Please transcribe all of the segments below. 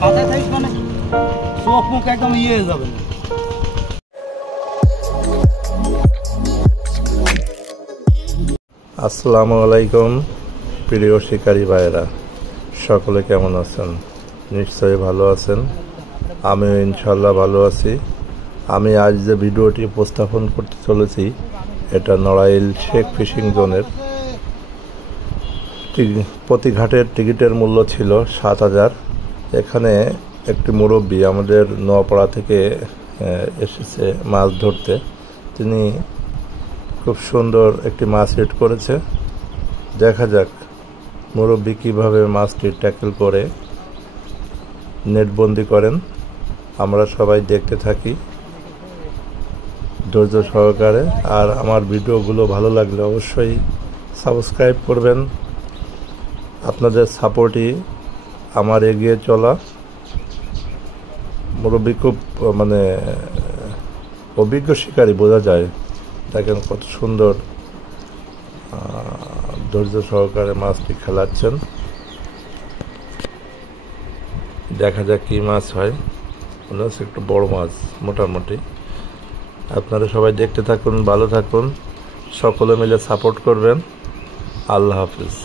নদের মাথায় থাকিস মানে চোখ মুখ একদম ইয়ে হয়ে যাবে। আসসালামু আলাইকুম প্রিয় শিকারী ভাইয়েরা, সকলে কেমন আছেন? নিশ্চয়ই ভালো আছেন। আমিও ইনশাল্লাহ ভালো আছি। আমি আজ যে ভিডিওটি উপস্থাপন করতে চলেছি এটা নড়াইল শেখ ফিশিং জোনের। প্রতি ঘাটের টিকিটের মূল্য ছিল ৭,০০০। এখানে একটি মুরব্বী আমাদের নোয়াপাড়া থেকে এসেছে মাছ ধরতে। তিনি খুব সুন্দর একটি মাছ হিট করেছে। দেখা যাক মুরব্বী কীভাবে মাছটি ট্যাকেল করে নেটবন্দি করেন। আমরা সবাই দেখতে থাকি ধৈর্য সহকারে। আর আমার ভিডিওগুলো ভালো লাগলে অবশ্যই সাবস্ক্রাইব করবেন। আপনাদের সাপোর্টই আমার এগিয়ে চলা। মুরব্বী খুব অভিজ্ঞ শিকারী বোঝা যায়। দেখেন কত সুন্দর ধৈর্য সহকারে মাছটি খেলাচ্ছেন। দেখা যাক কি মাছ হয়। মনে হচ্ছে একটু বড় মাছ মোটামুটি। আপনারা সবাই দেখতে থাকুন, ভালো থাকুন, সকলে মিলে সাপোর্ট করবেন। আল্লাহ হাফিজ।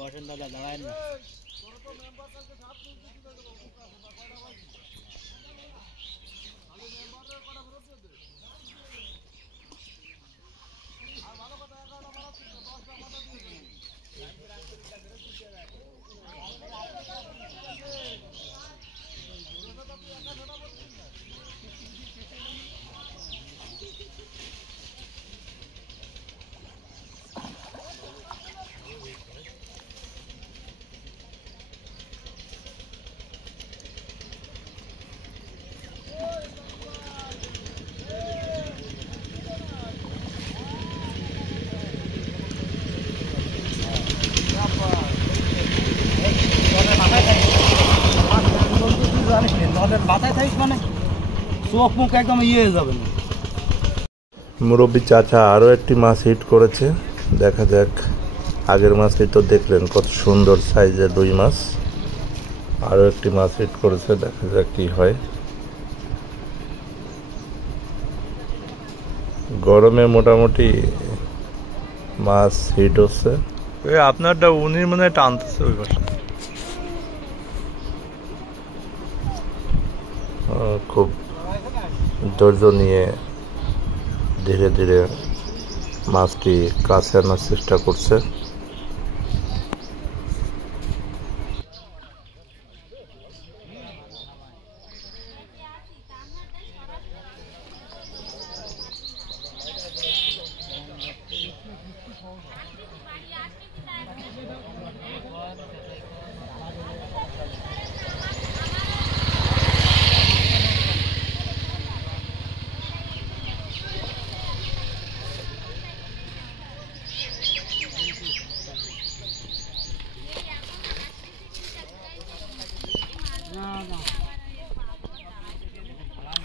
বসেন দাদা, দাঁড়ায় না। নদের মাথায় থাকিস মানে চোখ মুখ একদম ইয়ে হয়ে যাবে। মুরব্বী চাচা আরও একটি মাছ হিট করেছে। দেখা যাক। আগের মাছটি তো দেখলেন কত সুন্দর সাইজের রুই মাছ। আরও একটি মাছ হিট করেছে। দেখা যাক কি হয়। গরমে মোটামুটি মাছ হিট হচ্ছে। আপনারটা উনি মনে হয় টানতেছে ওই পাশে। খুব ধৈর্য নিয়ে ধীরে ধীরে মাছটি কাছে আনার চেষ্টা করছে।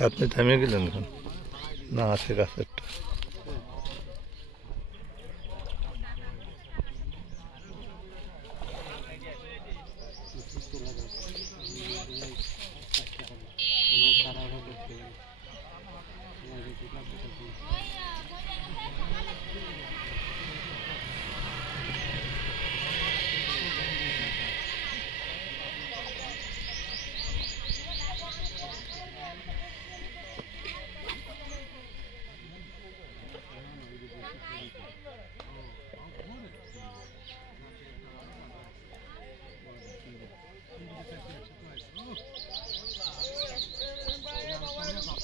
আপনি থামে গেলেন এখন? না, আছে কাছে একটা।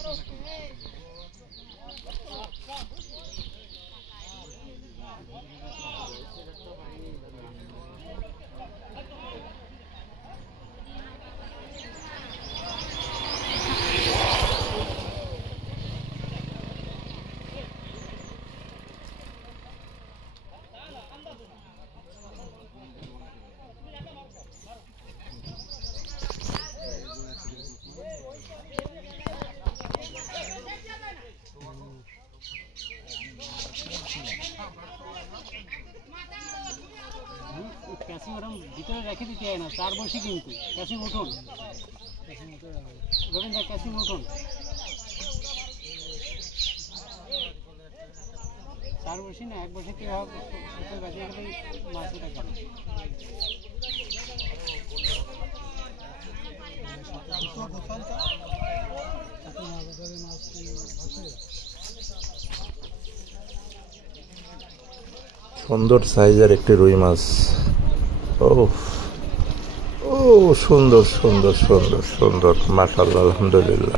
Thank you. ক্যাসি ওরকম ভিতরে রেখে দিতে হয় না, 4 বসি কিন্তু ক্যাসি উঠুন, রবীন্দ্র ক্যাসি উঠুন, 4 বসি না 1 বসে কি হবে, বেশি গেলে মাছ উঠে যাবে। সুন্দর সাইজের একটি রুই মাছ। ও ও সুন্দর সুন্দর সুন্দর সুন্দর, মাশাআল্লাহ, আলহামদুলিল্লাহ।